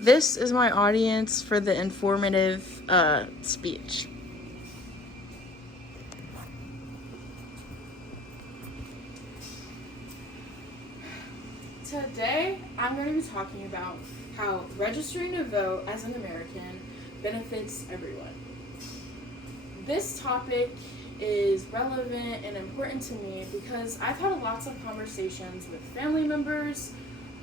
This is my audience for the informative speech. Today, I'm going to be talking about how registering to vote as an American benefits everyone. This topic is relevant and important to me because I've had lots of conversations with family members,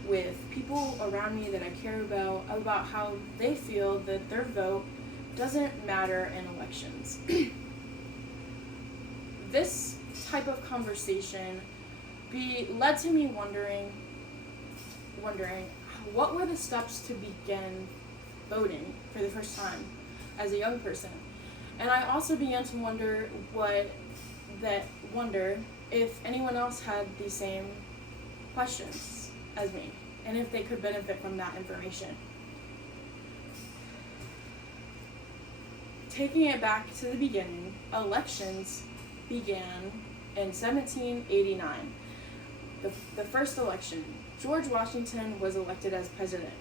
with people around me that I care about how they feel that their vote doesn't matter in elections. This type of conversation led to me wondering what were the steps to begin voting for the first time as a young person. And I also began to wonder if anyone else had the same questions as me, and if they could benefit from that information. Taking it back to the beginning, elections began in 1789. The first election, George Washington was elected as president.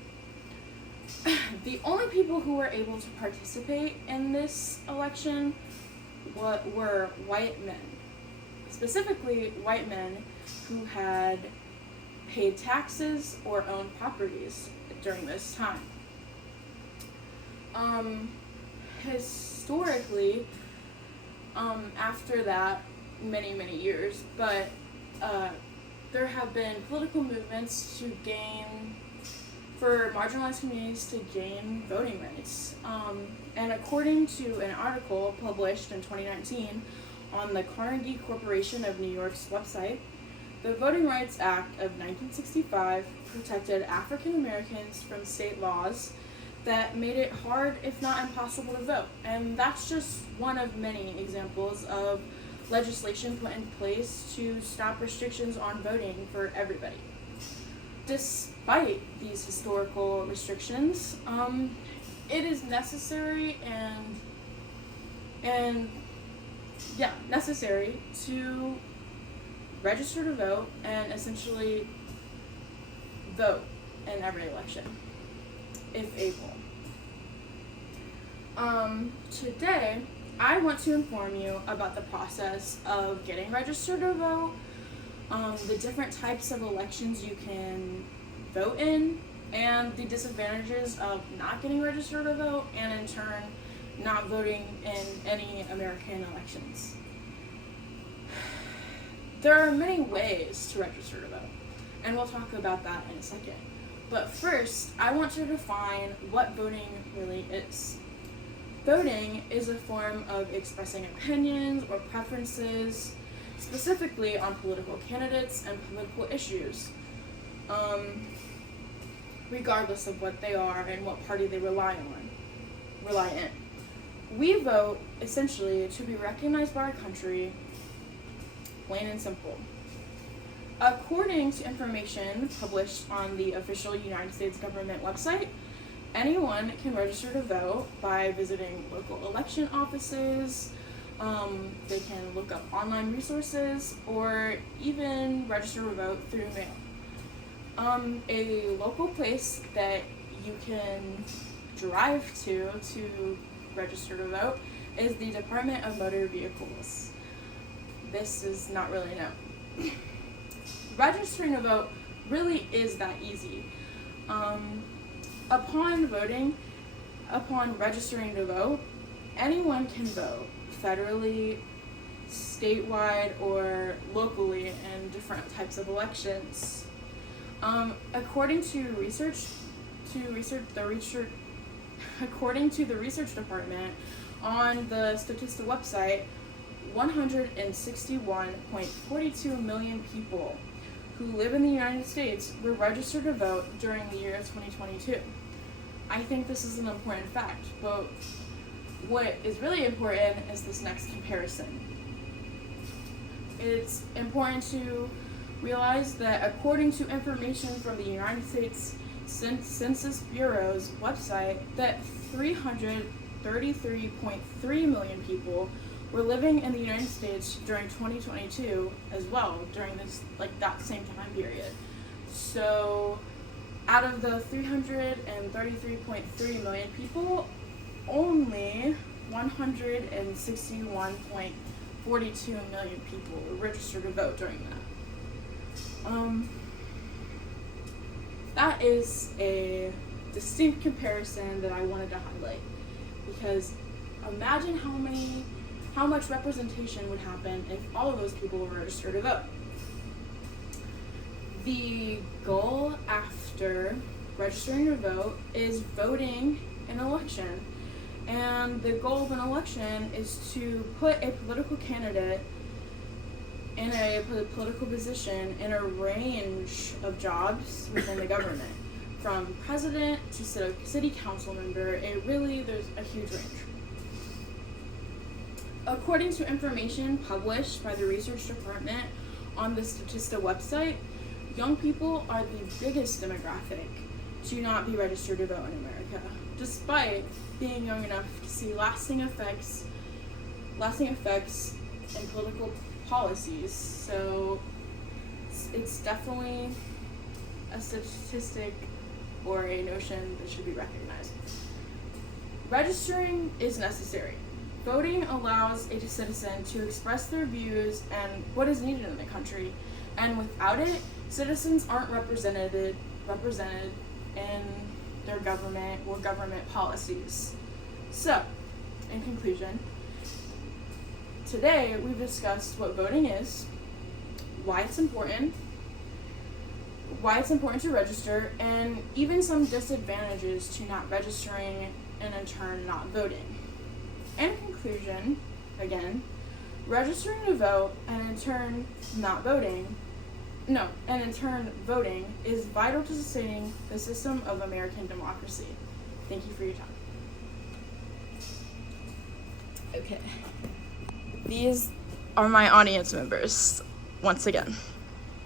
The only people who were able to participate in this election were white men, specifically white men who had paid taxes or owned properties during this time. Historically, after that, many years, but there have been political movements for marginalized communities to gain voting rights. And according to an article published in 2019 on the Carnegie Corporation of New York's website, the Voting Rights Act of 1965 protected African Americans from state laws that made it hard, if not impossible, to vote. And that's just one of many examples of legislation put in place to stop restrictions on voting for everybody. Despite these historical restrictions, it is necessary necessary to register to vote and essentially vote in every election, if able. Today, I want to inform you about the process of getting registered to vote, the different types of elections you can vote in, and the disadvantages of not getting registered to vote, and in turn, not voting in any American elections. There are many ways to register to vote, and we'll talk about that in a second. But first, I want to define what voting really is. Voting is a form of expressing opinions or preferences, specifically on political candidates and political issues, regardless of what they are and what party they rely in. We vote, essentially, to be recognized by our country, plain and simple. According to information published on the official United States government website, anyone can register to vote by visiting local election offices. They can look up online resources or even register to vote through mail. A local place that you can drive to register to vote is the Department of Motor Vehicles. This is not really known. Registering to vote really is that easy. Upon registering to vote, anyone can vote federally, statewide, or locally in different types of elections. According to the research department on the Statista website, 161.42 million people who live in the United States were registered to vote during the year of 2022. I think this is an important fact, but what is really important is this next comparison. It's important to realize that according to information from the United States Census Bureau's website, that 333.3 million people were living in the United States during 2022 as well, during that same time period. So Out of the 333.3 million people, only 161.42 million people were registered to vote during that. That is a distinct comparison that I wanted to highlight, because imagine how much representation would happen if all of those people were registered to vote. The goal after registering to vote is voting an election. And the goal of an election is to put a political candidate in a political position in a range of jobs within the government, from president to city council member. There's a huge range. According to information published by the research department on the Statista website, young people are the biggest demographic to not be registered to vote in America, despite being young enough to see lasting effects in political policies. So it's definitely a statistic or a notion that should be recognized. Registering is necessary. Voting allows a citizen to express their views and what is needed in the country, and without it, citizens aren't represented in their government or government policies. So, in conclusion, today we've discussed what voting is, why it's important to register, and even some disadvantages to not registering and in turn not voting. In conclusion, again, registering to vote and in turn voting is vital to sustaining the system of American democracy. Thank you for your time. Okay. These are my audience members, once again.